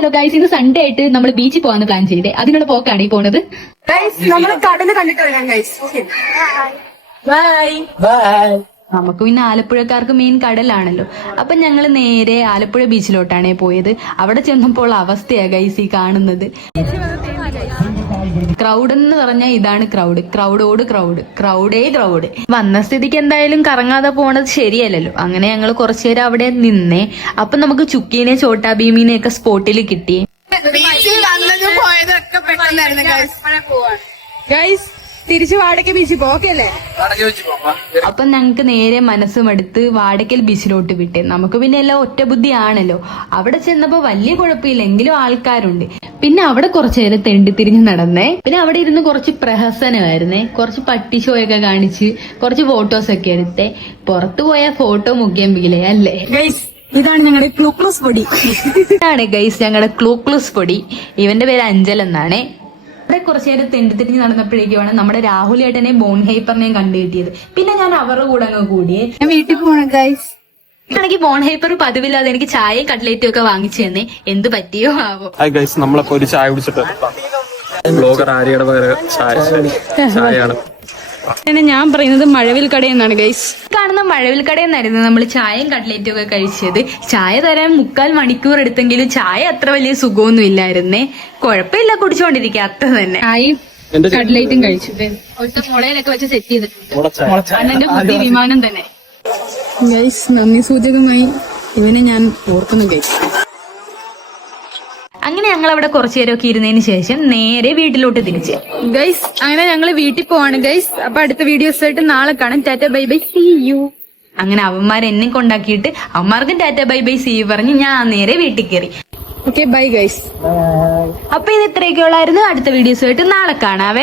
Hello guys, ഇന്ന് Sunday ആയിട്ട് നമ്മൾ ബീച്ചിൽ പോകാന്ന് പ്ലാൻ ചെയ്തേ. അതിനുള്ള പോക്കാണ് ഈ പോണത്. നമ്മൾ കടല് കണ്ടിട്ട് വരാം ഗൈസ്. Bye bye. നമുക്ക് പിന്നെ ആലപ്പുഴക്കാർക്ക് മെയിൻ കടലാണല്ലോ. അപ്പൊ ഞങ്ങൾ നേരെ ആലപ്പുഴ ബീച്ചിലോട്ടാണ് പോയത്. അവിടെ ചെന്നപ്പോൾ അവസ്ഥയാ ഗൈസ് ഈ കാണുന്നത്. ക്രൗഡ് എന്ന് പറഞ്ഞാൽ ഇതാണ് ക്രൗഡ്. ക്രൗഡോട് ക്രൗഡ്, ക്രൗഡേ ക്രൗഡ്. വന്ന സ്ഥിതിക്ക് എന്തായാലും കറങ്ങാതെ പോണത് ശരിയല്ലല്ലോ. അങ്ങനെ ഞങ്ങൾ കുറച്ചു നേരം അവിടെ നിന്നേ. അപ്പൊ നമുക്ക് ചുക്കീനെ ചോട്ടാ ഭീമിനെ ഒക്കെ സ്പോട്ടിൽ കിട്ടി. തിരിച്ചു വാടക ബീച്ചിൽ പോക്കല്ലേ. അപ്പൊ ഞങ്ങക്ക് നേരെ മനസ്സുമെടുത്ത് വാടക്കൽ ബീച്ചിലോട്ട് വിട്ടേ. നമുക്ക് പിന്നെ എല്ലാം ഒറ്റ ബുദ്ധിയാണല്ലോ. അവിടെ ചെന്നപ്പോ വലിയ കുഴപ്പമില്ല, എങ്കിലും ആൾക്കാരുണ്ട്. പിന്നെ അവിടെ കുറച്ചു നേരം തെണ്ടി തിരിഞ്ഞ് നടന്നേ. പിന്നെ അവിടെ ഇരുന്ന് കുറച്ച് പ്രഹസനമായിരുന്നേ. കുറച്ച് പട്ടി ഷോയൊക്കെ കാണിച്ച് കുറച്ച് ഫോട്ടോസ് ഒക്കെ എടുത്തേ. പുറത്തു പോയ ഫോട്ടോ മുഖ്യം വീലേ അല്ലേ. ഇതാണ് ഞങ്ങളുടെ ക്ലൂക്ലൂസ് പൊടി. ഇതാണ് ഗൈസ് ഞങ്ങളുടെ ക്ലൂക്ലൂസ് പൊടി. ഇവന്റെ പേര് അഞ്ചൽ എന്നാണ്. അവിടെ കുറച്ചു നേരം തെണ്ടിത്തിരിഞ്ഞ് നടന്നപ്പോഴേക്കുമാണ് നമ്മുടെ രാഹുൽ ഏട്ടനെയും ബോൺ ഹൈപ്പറിനെയും കണ്ടു കിട്ടിയത്. പിന്നെ ഞാൻ അവരുടെ കൂടെ അങ്ങ് കൂടിയേ. ഞാൻ വീട്ടിൽ പോണം ഗൈസ്. ആണെങ്കിൽ ബോൺ ഹൈപ്പർ പതിവില്ലാതെ എനിക്ക് ചായയും കട്ട്ലേറ്റും ഒക്കെ വാങ്ങിച്ചു തന്നെ. എന്ത് പറ്റിയോ ആവോ. നമ്മളപ്പോ ഒരു ചായ കുടിച്ചിട്ട് ബ്ലോഗർ ആര്യയുടെ പകരം ചായയാണ്. ഞാൻ പറയുന്നത് മഴവിൽ കടയെന്നാണ് ഗൈസ്. കാണുന്ന മഴവിൽ കടയെന്നായിരുന്നു നമ്മൾ ചായയും കട്ട്ലേറ്റും ഒക്കെ കഴിച്ചത്. ചായ തരാൻ 3/4 മണിക്കൂർ എടുത്തെങ്കിലും ചായ അത്ര വലിയ സുഖമൊന്നും ഇല്ലായിരുന്നേ. കുഴപ്പമില്ല, കുടിച്ചോണ്ടിരിക്കുക അത്ര തന്നെ. കട്ട്ലേറ്റും കഴിച്ചു. ഒറ്റ മുളയിലൊക്കെ വെച്ച് സെറ്റ് ചെയ്തിട്ടുണ്ട്. അണ്ണന്റെ ബുദ്ധി വിമാനം തന്നെ. ഗൈസ്, നന്ദി സൂചകമായി ഇവനെ ഞാൻ ഓർക്കുന്നു ഗൈസ്. അങ്ങനെ ഞങ്ങൾ അവിടെ കുറച്ചു നേരമൊക്കെ ഇരുന്നതിന് ശേഷം നേരെ വീട്ടിലോട്ട് തിരിച്ച് ഗൈസ്. അങ്ങനെ ഞങ്ങള് വീട്ടിൽ പോവാണ് ഗൈസ്. അപ്പൊ അടുത്ത വീഡിയോസ് ആയിട്ട് നാളെ കാണാം. Tata bye bye, see you. അങ്ങനെ അവന്മാർ എന്നെ കൊണ്ടാക്കിയിട്ട് അവന്മാർക്കും tata bye bye see you പറഞ്ഞ് ഞാൻ നേരെ വീട്ടിൽ കയറി. Okay bye guys. അപ്പൊ ഇത് ഇത്രയൊക്കെ ഉള്ളായിരുന്നു. അടുത്ത വീഡിയോസ് ആയിട്ട് നാളെ കാണാവേ.